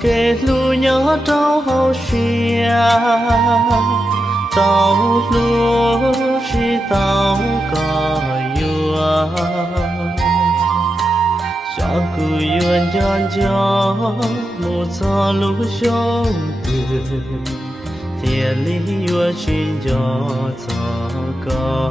kê lu nhớ trâu hậu xìa tàu lu chỉ tàu có yua cho cứ yuan giòn gió một gió lu gió từ tiền lý yua chuyên gió gió có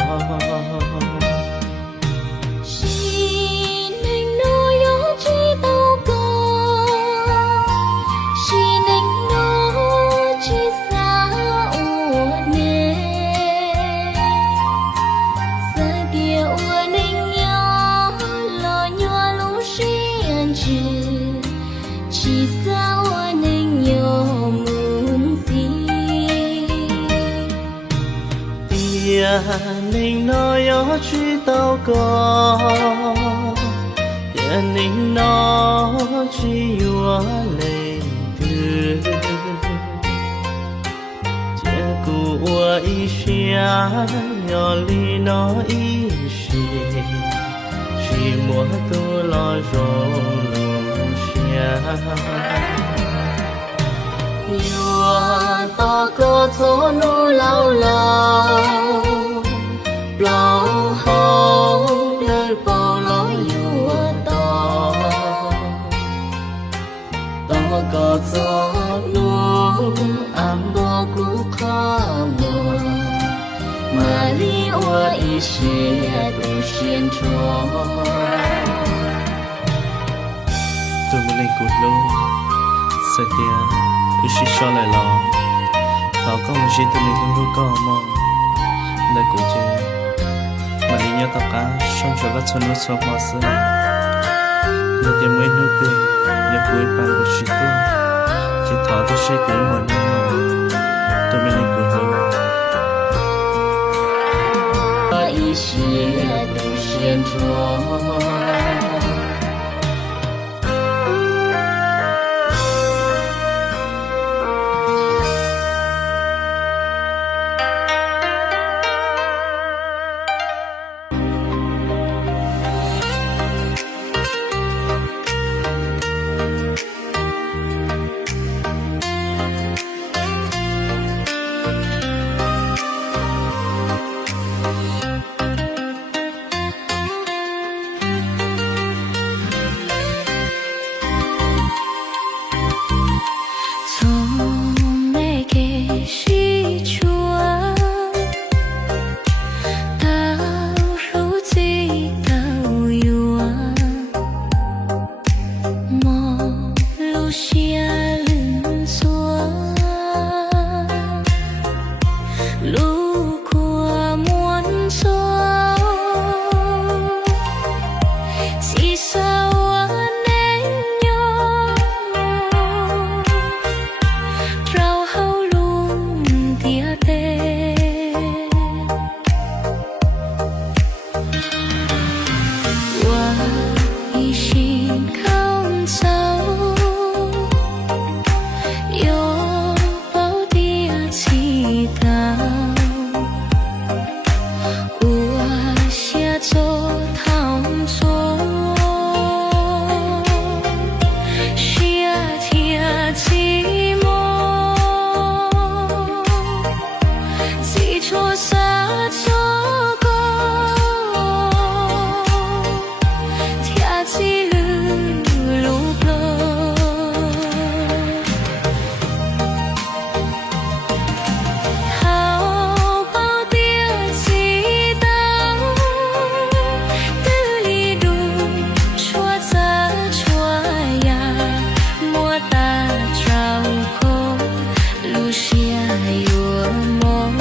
ninh nói ở truy tao có ninh nó truy vua lên từ cha của ý xia nhỏ li nó ý xì mua tôi lo rồi luôn xia vua ta có số nu lâu lâu lâu hậu đời bao lo vua ta ta có gió nu am bo cú khó mùa mà li oa ý xia tu xiên cho tôi mới lên cột lô sẽ tia tôi chỉ cho lại lo tao có một chuyện tôi nên luôn có mong nơi cột chơi mà đi nhớ tất cả trong chỗ vắt chân nó sọp mà sơ nơi tiệm mấy nơi từ nhớ cuối bàn của chị tôi chỉ thọ tôi sẽ cuối một năm tôi mới lên cột lô ý xia tu xiên cho Lucia, your mom,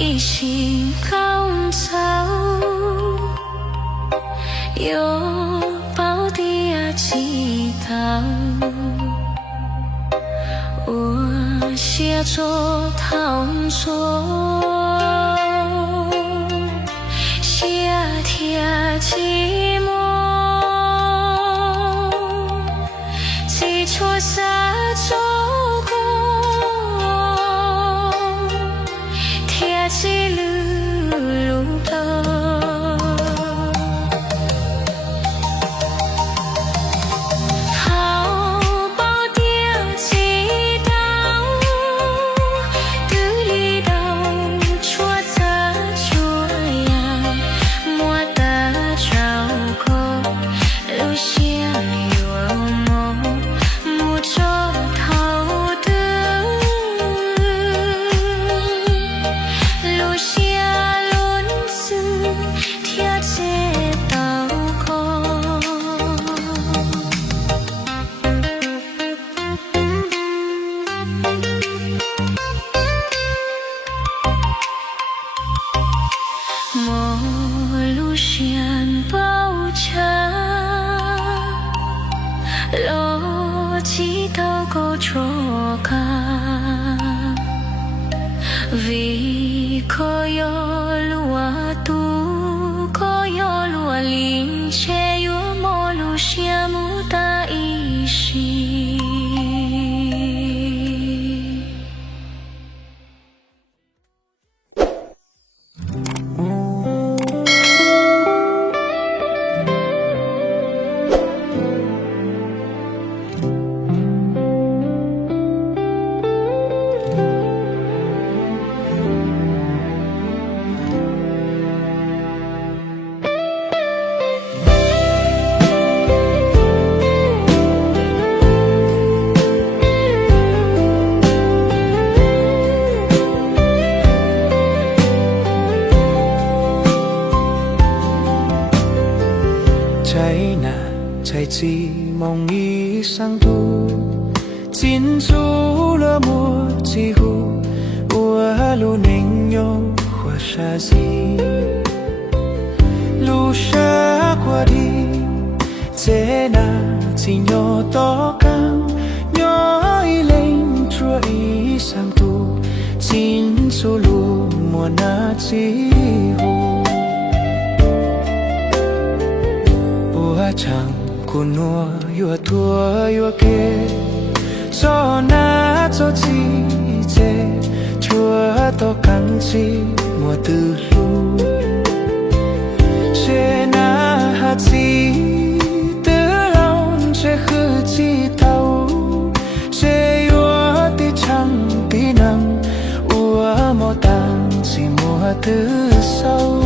一心高照，有宝地啊祈祷，我写作唐作，写天寂寞，寄托沙洲过。chỉ lưu lũ tơ hào bao tia chỉ đau từ ly đầu chúa ta chúa ya mua ta trao cô lưu xia liều mồ mua cho thâu tư lo chỉ đâu có chỗ cả vì có yo lúa tu có yo lúa linh che yo mò lu xia mu ta y si trái chi mong nghĩ sang thu chín chú lỡ mùa chi hu ua lu ninh nhô qua xa gì lu xa qua đi dễ na chỉ nhô to cao nhô ý lên chua ý sang thu chín chú lu mùa na chi hu ua chẳng cô nua yua thua yua kê cho na cho chi chê chúa to căng chi mùa từ lu chê na hạ chi từ lòng chê khứ chi tàu chê yua tí trăng tí nắng ua mô tàng chi mùa từ sau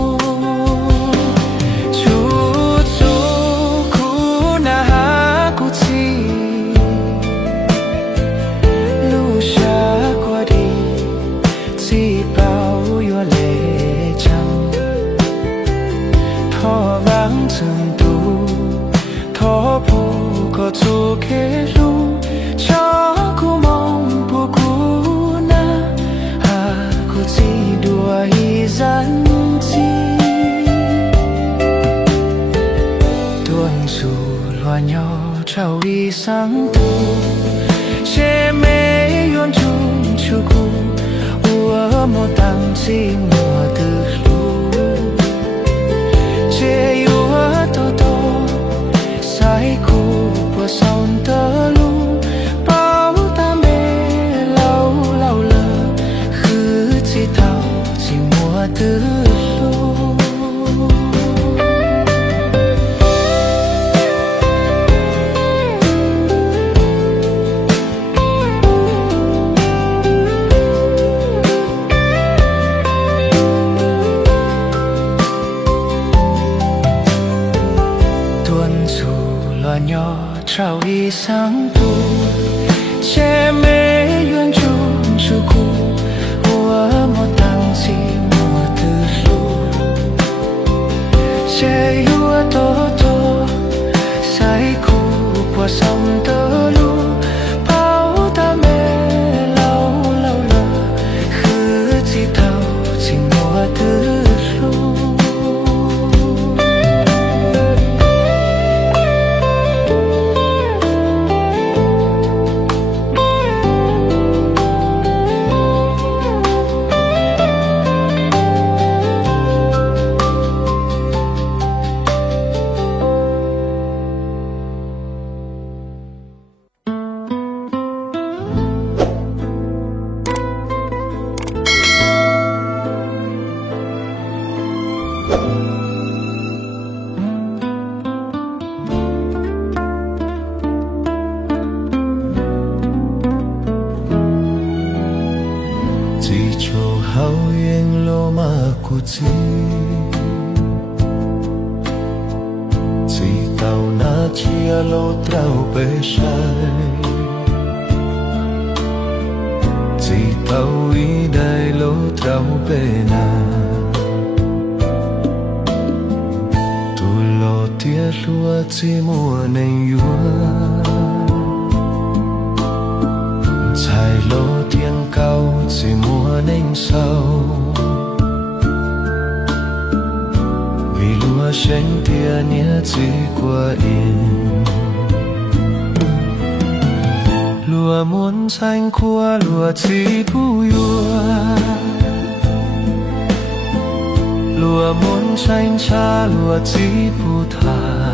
có chú kê lu cho cô mong bố cô na hà cô chỉ đùa hi gian chi tuần dù loa nhỏ trao đi sáng tu che mê yon chung chu cu ua mô tăng chi mùa từ lu che ua to to sai cu của son tơ lu bao ta mê lâu lâu lờ khứ chỉ thao chỉ mùa từ lu tuần dù loa nhỏ trao đi sáng tu che mê yuen chung chu cu ua mô tăng chi mùa từ lu che ua to to sai cu qua sông tơ lu bao ta mê lâu lâu lờ khứ chi thao chi chỉ cho hậu yên lo mà cụ chỉ tàu na chia lô trao bê sai chỉ tàu ý đây lô trao bê na tu lo tia lúa chỉ mùa nên yua trái lô tiếng cao chỉ mùa nên sâu lúa xanh tia nhớ chỉ qua yên lúa muốn xanh qua lúa chỉ bùi lúa muốn xanh xa lúa chỉ bù thà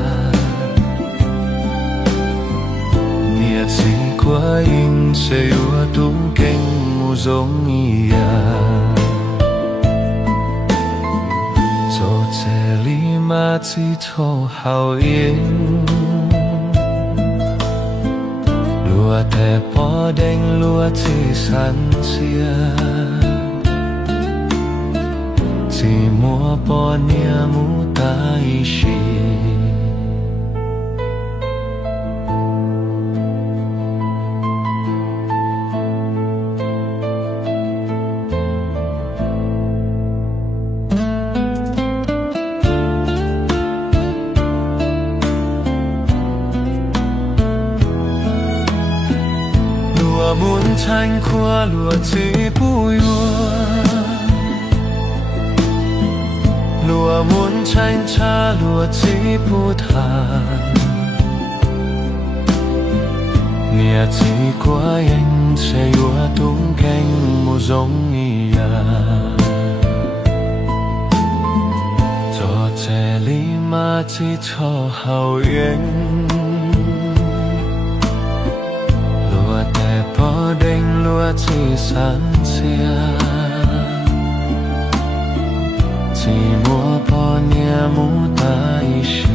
nhớ chỉ qua yên sẽ lúa tung cánh mù giống ý mà chỉ cho hậu yên lúa thề bỏ đành lúa chỉ sẵn chia chỉ mua bỏ nia mu tai shi muốn tranh qua lúa chỉ bùi lúa muốn tranh cha lúa chỉ bù thàn nia chỉ qua anh sẽ lúa tung cánh mùa giống ý cho trẻ lý mà chỉ cho hậu yên bỏ đành lúa chỉ sẵn chia chỉ mua bỏ nhà mu tai shi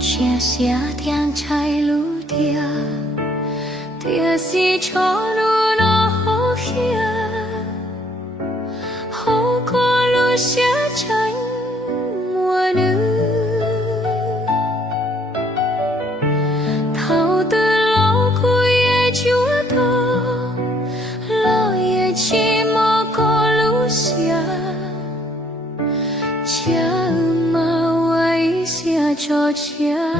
chia sẻ tiếng trái lũ tia tia si cho lũ nó hó khía hó có lũ xé tranh mùa nữ thao từ lo cuối chúa to lo ye chi mò có lũ xé cha mà quay xé cho cha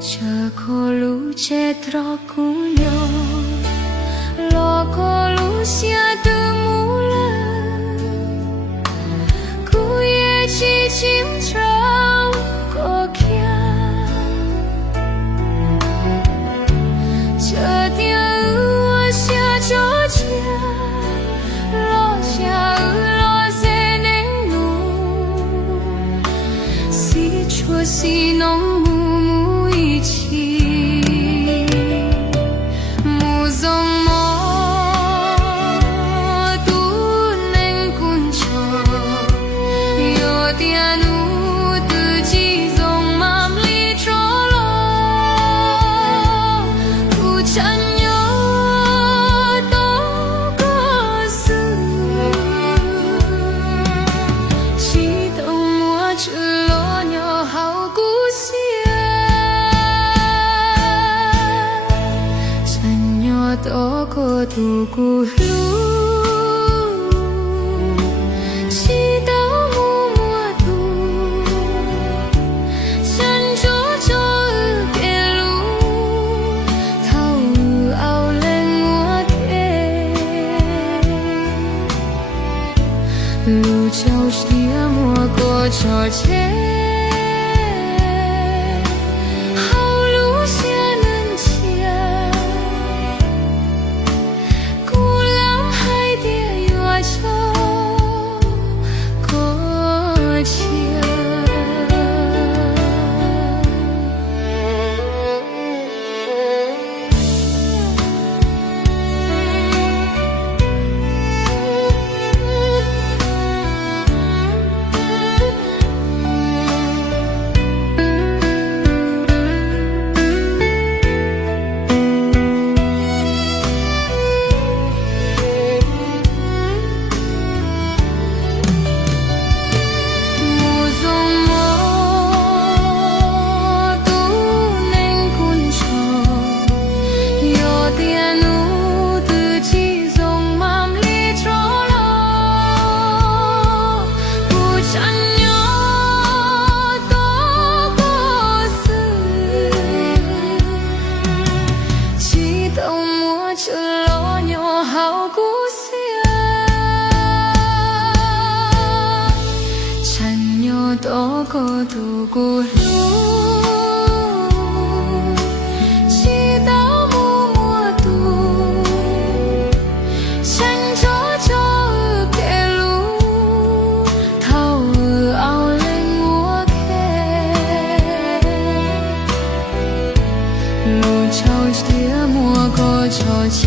chờ cô lũ che trọ cùng nhau lo cô lũ xia từ mũ lần cô ye chỉ chim trao cô kia chờ tiếng ưu xia cho chia lo xia lo dễ nên nụ si chua si nông chẳng nhớ đó có sự 古路，祈祷默默读，山着着的路，头熬冷我的，路就是的莫过着前。多个渡过路，祈祷默默读，山着着的路，头熬冷我看，路朝的莫过朝前。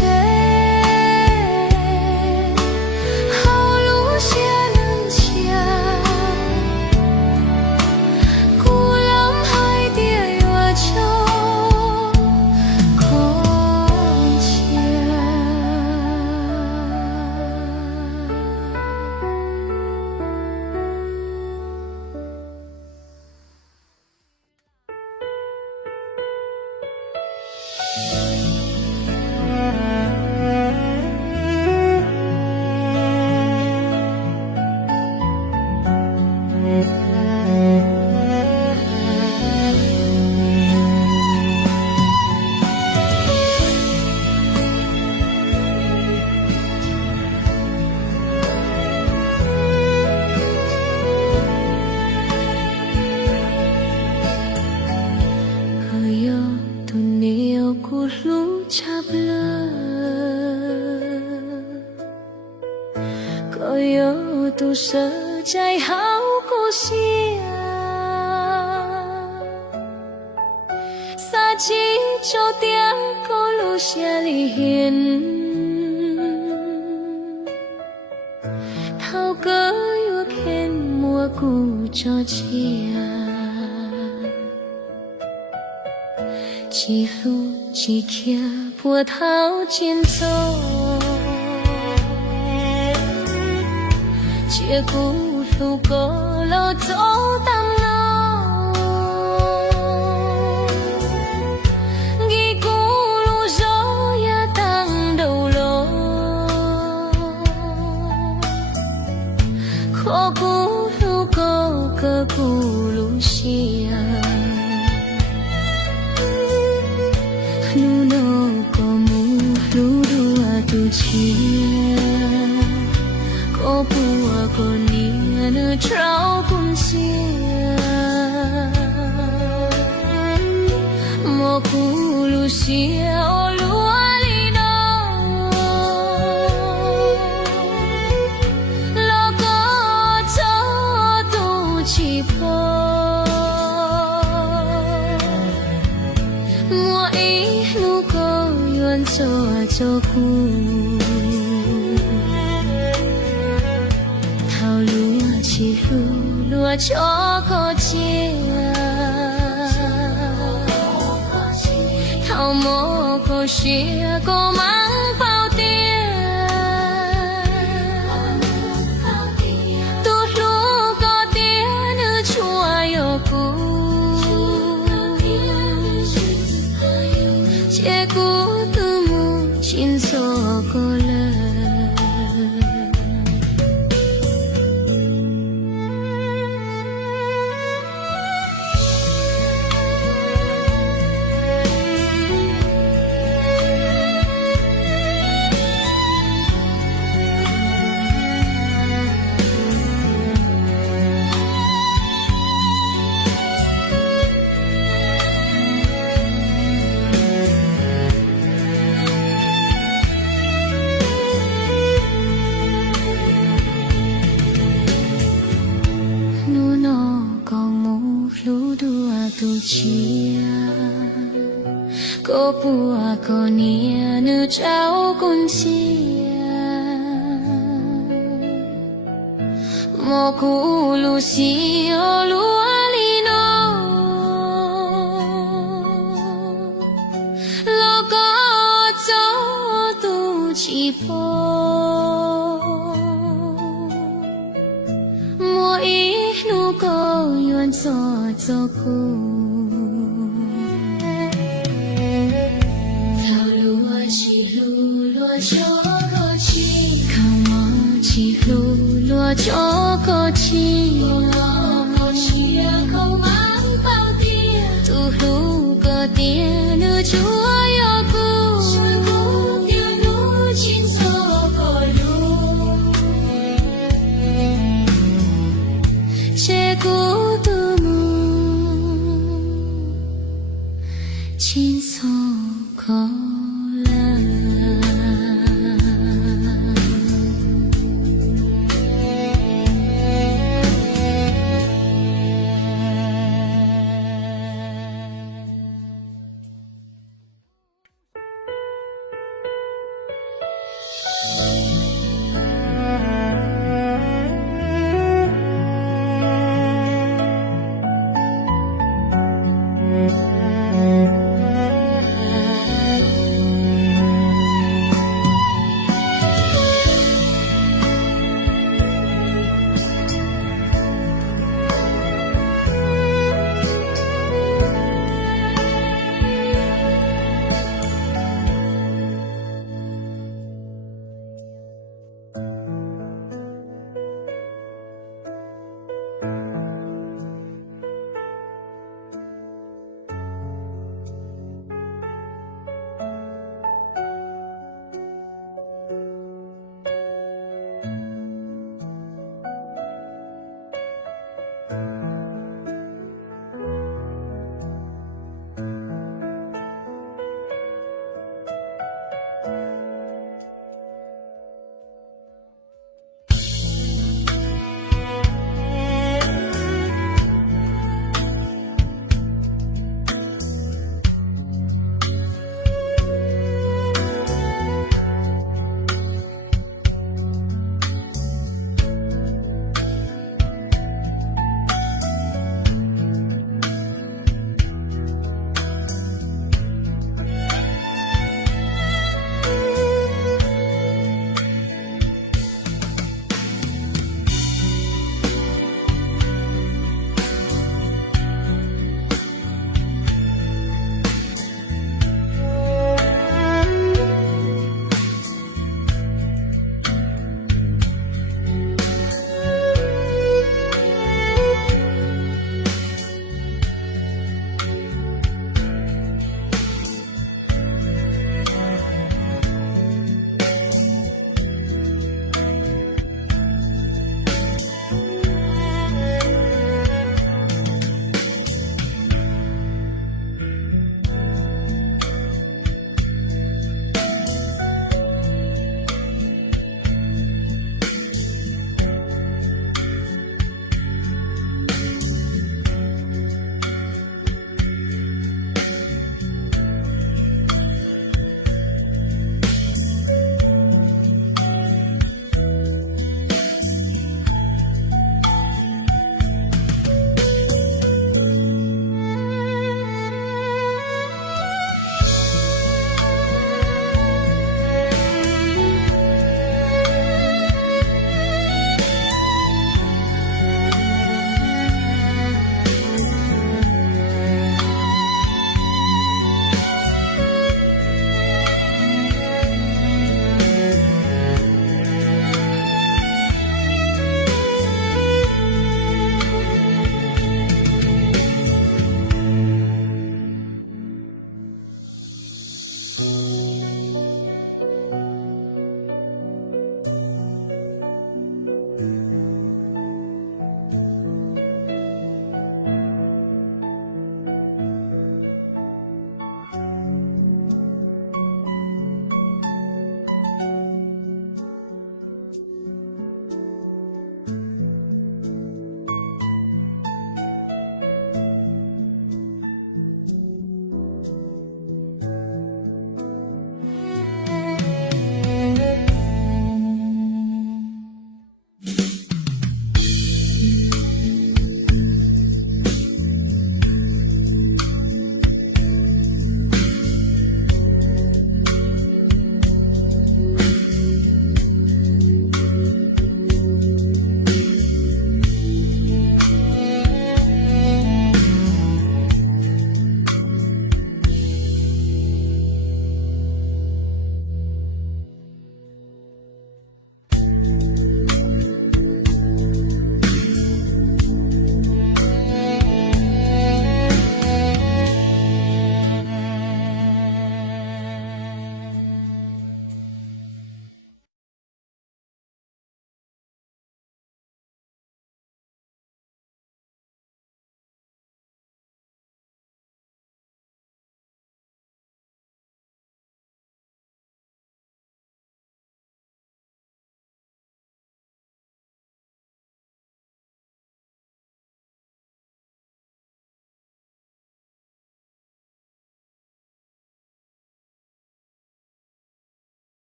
có yêu tu sơ trái hao cô xia sa chi cho tiếng cô lu xia li hiền thao cơ yêu khen mùa cụ cho chia chỉ lu chỉ kia bùa thao chiến sâu chia cũ lu có lo dấu tâm nào ghi cũ lu gió ya tăng đầu lo khó cũ lu có cơ cũ lu xia nu no có mu lu đua tu chia có bùa có nia nữ trao cùng xia mô cũ lu xia ô lúa li no lo có cho tu chỉ po mua ý nu có yuan cho cu chỉ lúa cho có chia thao mô có chia có mang bao tiền tốt lúa có tiền nữ chua yêu cũ chia cũ từ mu chín số có lời chia cô bùa cô nia nữ cháu con chia một cú lu xì lu ali no lo có cho tu chỉ po mua ít nu có yuan cho cô lúa cho có chi không mang bao tiền tu lúa có tiền nữ chúa yêu cô tiền lúa chín số có lúa che cô tu mù chín số có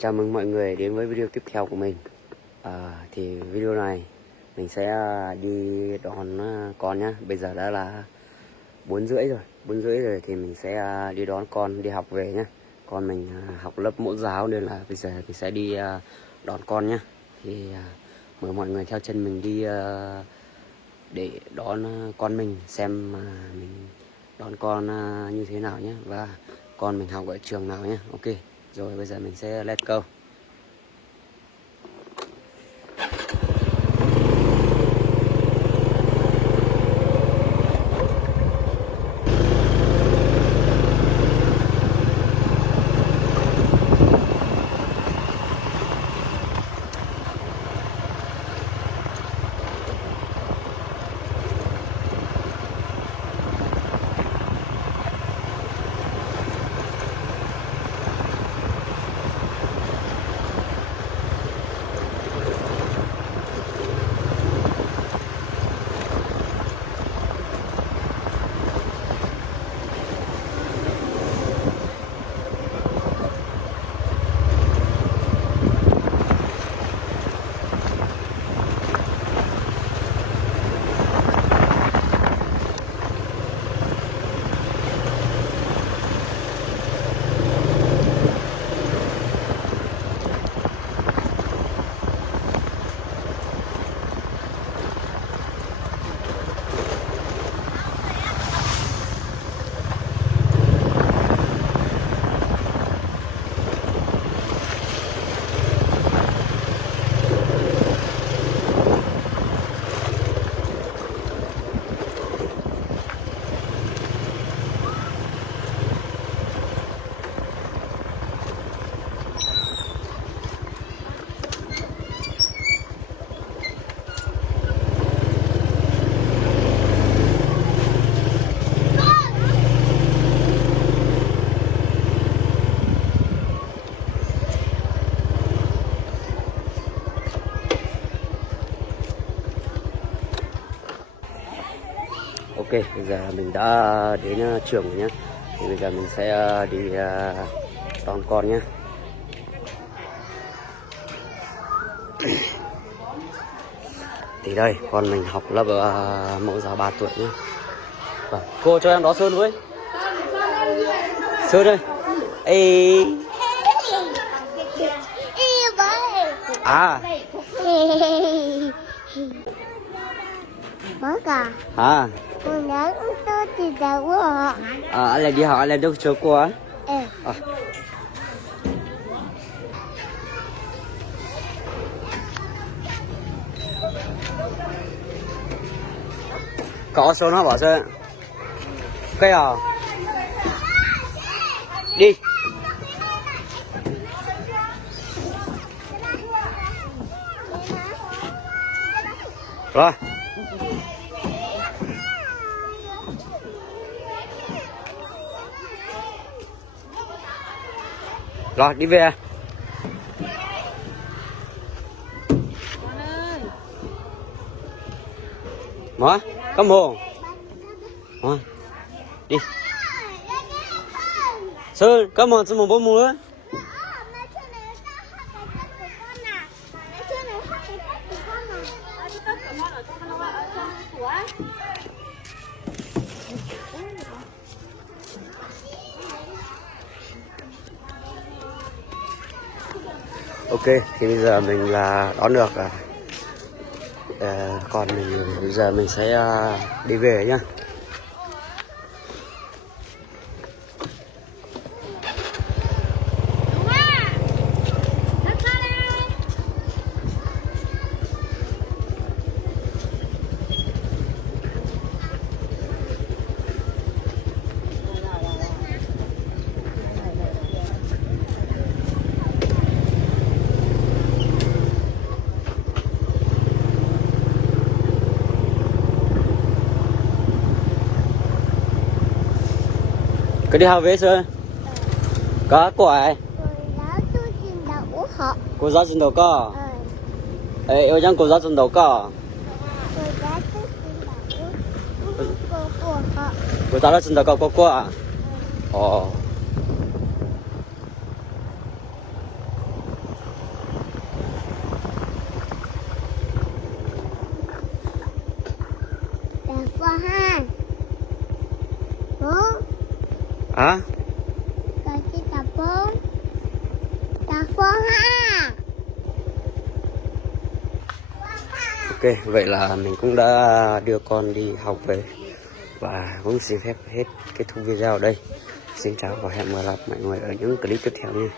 Chào mừng mọi người đến với video tiếp theo của mình. Thì video này mình sẽ đi đón con nhá. Bây giờ đã là 4:30 rồi. 4:30 rồi thì mình sẽ đi đón con đi học về nhá. Con mình học lớp mẫu giáo nên là bây giờ mình sẽ đi đón con nhá. Thì mời mọi người theo chân mình đi để đón con mình, xem mình đón con như thế nào nhé, và con mình học ở trường nào nhé. Ok, rồi bây giờ mình sẽ let's go. Ok, bây giờ mình đã đến trường rồi nhé. Thì bây giờ mình sẽ đi đón con nhé. Thì đây, con mình học lớp mẫu giáo 3 tuổi nhé. Vâng, cô cho em đón Sơn với. Sơn đây. Ê. À. Bố cả. À. Con đã tôi thì đâu có. Anh lại đi học, anh lại đâu chờ cô á? À. Có số nó bỏ ra. Cây à? Đi. Rồi. Rồi, đi về. Mở, come home. Mở. Đi. Sơn, come on, Sơn một bông nữa. Ok, thì bây giờ mình là đón được con mình rồi. Bây giờ mình sẽ đi về nhá. Cứ đi học về Sơn. Có quả. Cô giáo trình độ có. Ê, ở trong cô giáo trình độ có. Cô giáo trình độ có quả. Ồ. Ok, vậy là mình cũng đã đưa con đi học về và cũng xin phép hết kết thúc video ở đây. Xin chào và hẹn gặp lại mọi người ở những clip tiếp theo nha.